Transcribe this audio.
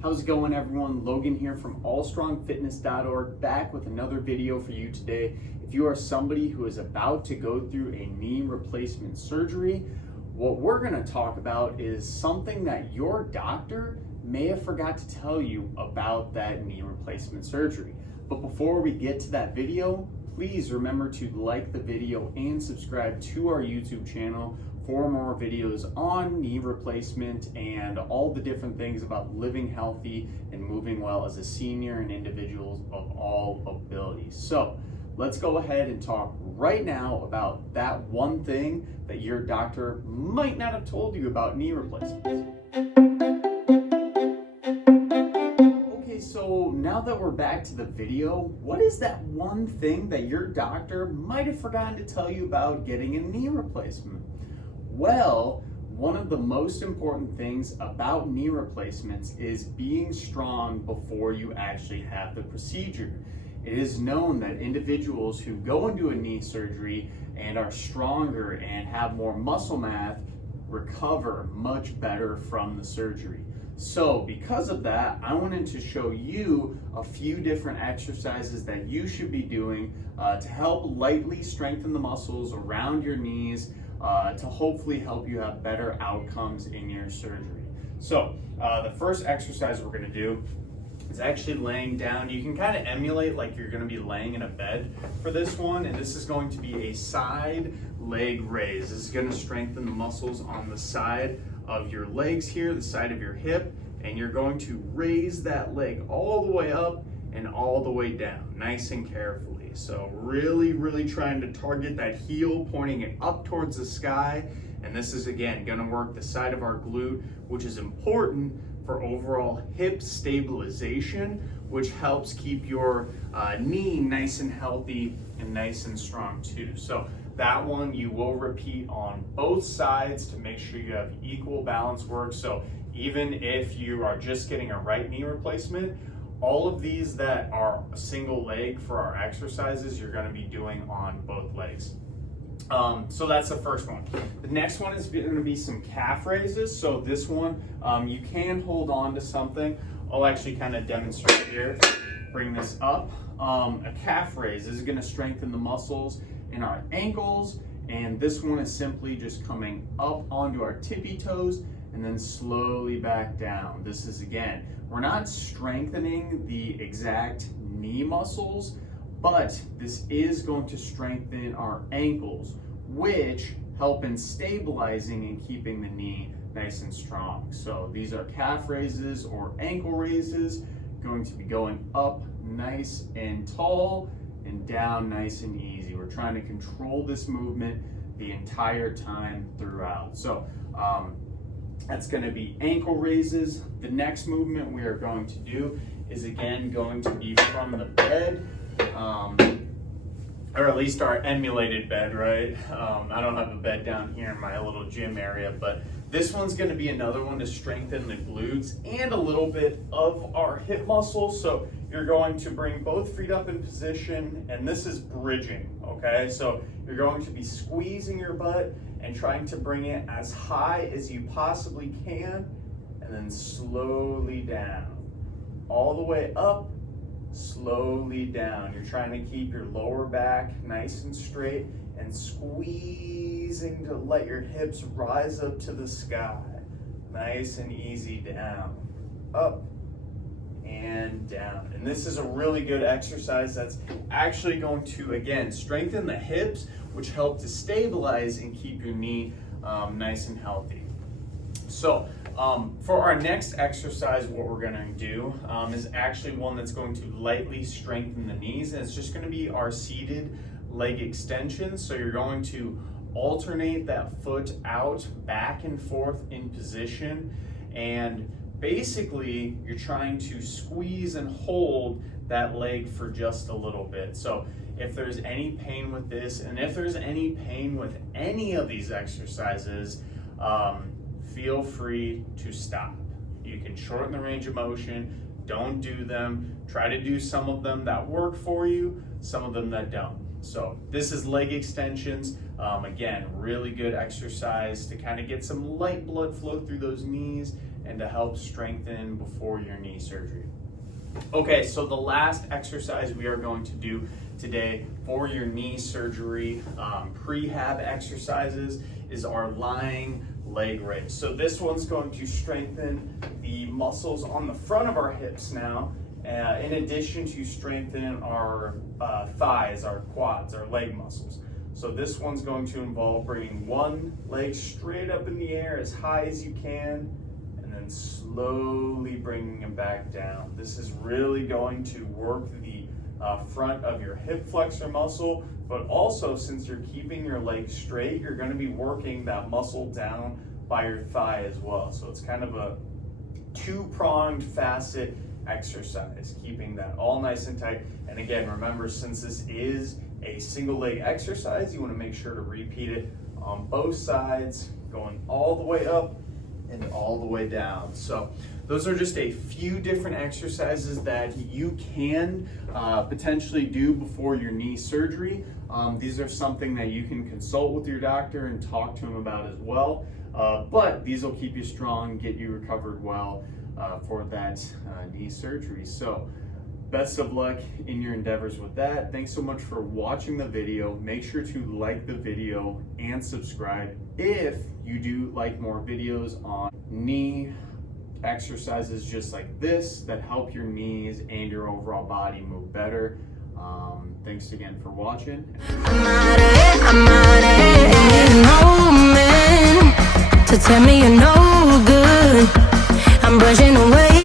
How's it going, everyone? Logan here from allstrongfitness.org, back with another video for you today. If you are somebody who is about to go through a knee replacement surgery, what we're going to talk about is something that your doctor may have forgot to tell you about that knee replacement surgery. But before we get to that video, please remember to like the video and subscribe to our YouTube channel for more videos on knee replacement and all the different things about living healthy and moving well as a senior and individuals of all abilities. So let's go ahead and talk right now about that one thing that your doctor might not have told you about knee replacements. Okay, so now that we're back to the video, what is that one thing that your doctor might have forgotten to tell you about getting a knee replacement? Well, one of the most important things about knee replacements is being strong before you actually have the procedure. It is known that individuals who go into a knee surgery and are stronger and have more muscle mass recover much better from the surgery. So because of that, I wanted to show you a few different exercises that you should be doing to help lightly strengthen the muscles around your knees to hopefully help you have better outcomes in your surgery. So the first exercise we're going to do is actually laying down. You can kind of emulate like you're going to be laying in a bed for this one, and this is going to be a side leg raise. This is going to strengthen the muscles on the side of your legs here, the side of your hip, and you're going to raise that leg all the way up and all the way down, nice and carefully. So really trying to target that heel, pointing it up towards the sky. And this is, again, going to work the side of our glute, which is important for overall hip stabilization, which helps keep your knee nice and healthy and nice and strong too. So that one you will repeat on both sides to make sure you have equal balance work. So even if you are just getting a right knee replacement, all of these that are a single leg for our exercises, you're going to be doing on both legs. So that's the first one. The next one is going to be some calf raises. So this one, you can hold on to something. I'll actually kind of demonstrate here. Bring this up. A calf raise is going to strengthen the muscles in our ankles. And this one is simply just coming up onto our tippy toes and then slowly back down. This is, again, we're not strengthening the exact knee muscles, but this is going to strengthen our ankles, which help in stabilizing and keeping the knee nice and strong. So these are calf raises or ankle raises, going to be going up nice and tall and down nice and easy. We're trying to control this movement the entire time throughout. So that's going to be ankle raises. The next movement we are going to do is, again, going to be from the bed, or at least our emulated bed, right? I don't have a bed down here in my little gym area, but this one's going to be another one to strengthen the glutes and a little bit of our hip muscles. So you're going to bring both feet up in position, and this is bridging, okay? So you're going to be squeezing your butt and trying to bring it as high as you possibly can, and then slowly down, all the way up, slowly down. You're trying to keep your lower back nice and straight and squeezing to let your hips rise up to the sky. Nice and easy down, up and down. And this is a really good exercise that's actually going to, again, strengthen the hips, which help to stabilize and keep your knee nice and healthy. So for our next exercise, what we're going to do is actually one that's going to lightly strengthen the knees, and it's just going to be our seated leg extensions. So you're going to alternate that foot out, back and forth in position, and basically you're trying to squeeze and hold that leg for just a little bit. So if there's any pain with this, and if there's any pain with any of these exercises, feel free to stop. You can shorten the range of motion, don't do them, try to do some of them that work for you, some of them that don't. So this is leg extensions. Again, really good exercise to kind of get some light blood flow through those knees and to help strengthen before your knee surgery. Okay, so the last exercise we are going to do today for your knee surgery prehab exercises is our lying leg raise. So this one's going to strengthen the muscles on the front of our hips now, in addition to strengthen our thighs, our quads, our leg muscles. So this one's going to involve bringing one leg straight up in the air as high as you can, and then slowly bringing it back down. This is really going to work the front of your hip flexor muscle, but also, since you're keeping your leg straight, you're going to be working that muscle down by your thigh as well. So it's kind of a two-pronged facet exercise, keeping that all nice and tight. And again, remember, since this is a single leg exercise, you want to make sure to repeat it on both sides, going all the way up and all the way down. So those are just a few different exercises that you can potentially do before your knee surgery. These are something that you can consult with your doctor and talk to him about as well. But these will keep you strong, get you recovered well for that knee surgery. So best of luck in your endeavors with that. Thanks so much for watching the video. Make sure to like the video and subscribe if you do like more videos on knee exercises just like this that help your knees and your overall body move better. Thanks again for watching. I'm out of it, no man to tell me you're no good. I'm brushing away.